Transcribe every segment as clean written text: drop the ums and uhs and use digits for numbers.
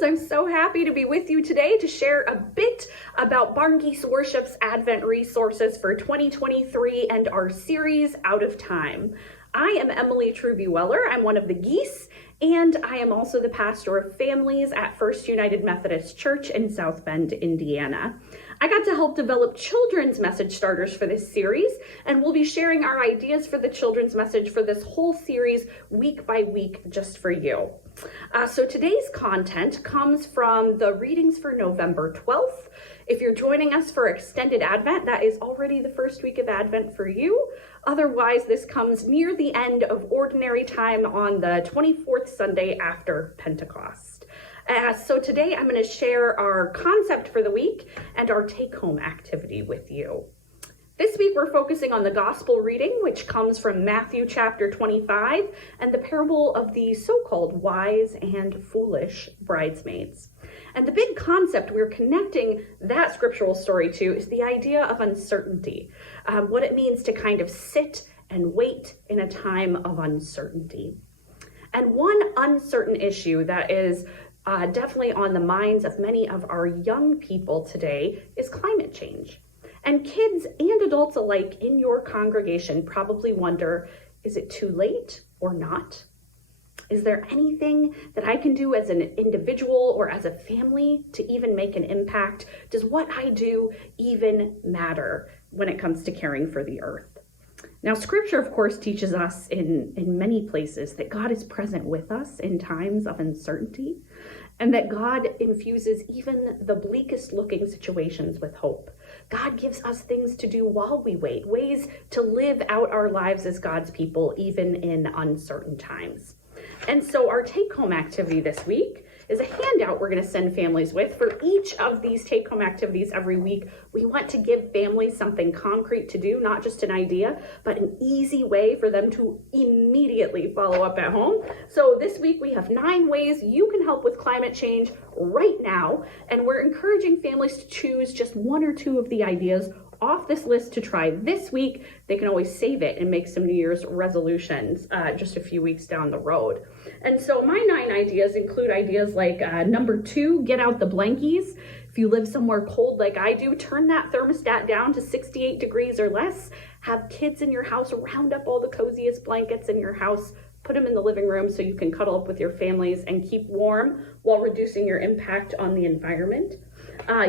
friends. I'm so happy to be with you today to share a bit about Barn Geese Worship's Advent resources for 2023 and our series Out of Time. I am Emily Trubey-Weller. I'm one of the geese, and I am also the pastor of families at First United Methodist Church in South Bend, Indiana. I got to help develop children's message starters for this series, and we'll be sharing our ideas for the children's message for this whole series week by week just for you. So today's content comes from the readings for November 12th. If you're joining us for Extended Advent, that is already the first week of Advent for you. Otherwise, this comes near the end of Ordinary Time on the 24th Sunday after Pentecost. So today I'm going to share our concept for the week and our take-home activity with you. This week we're focusing on the gospel reading, which comes from Matthew chapter 25 and the parable of the so-called wise and foolish bridesmaids. And the big concept we're connecting that scriptural story to is the idea of uncertainty, what it means to kind of sit and wait in a time of uncertainty. And one uncertain issue that is definitely on the minds of many of our young people today is climate change. And kids and adults alike in your congregation probably wonder, is it too late or not? Is there anything that I can do as an individual or as a family to even make an impact? Does what I do even matter when it comes to caring for the earth? Now, scripture, of course, teaches us in many places that God is present with us in times of uncertainty, and that God infuses even the bleakest looking situations with hope. God gives us things to do while we wait, ways to live out our lives as God's people, even in uncertain times. And so our take-home activity this week is a handout we're going to send families with. For each of these take-home activities every week, we want to give families something concrete to do, not just an idea, but an easy way for them to immediately follow up at home. So this week we have 9 ways you can help with climate change right now, and we're encouraging families to choose just 1 or 2 of the ideas off this list to try this week. They can always save it and make some New Year's resolutions just a few weeks down the road. And so my 9 ideas include ideas like number 2, get out the blankies. If you live somewhere cold like I do, turn that thermostat down to 68 degrees or less. Have kids in your house, round up all the coziest blankets in your house, put them in the living room so you can cuddle up with your families and keep warm while reducing your impact on the environment.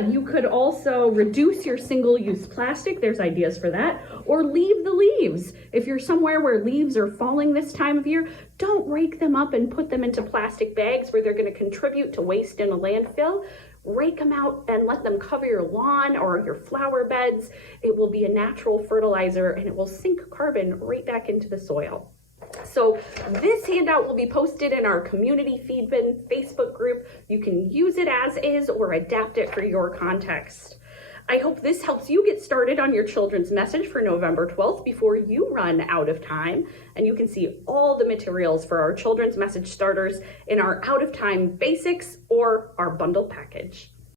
You could also reduce your single-use plastic. There's ideas for that. Or leave the leaves. If you're somewhere where leaves are falling this time of year, don't rake them up and put them into plastic bags where they're going to contribute to waste in a landfill. Rake them out and let them cover your lawn or your flower beds. It will be a natural fertilizer and it will sink carbon right back into the soil. So this handout will be posted in our community feedbin Facebook group. You can use it as is or adapt it for your context. I hope this helps you get started on your children's message for November 12th before you run out of time. And you can see all the materials for our children's message starters in our Out of Time Basics or our bundle package.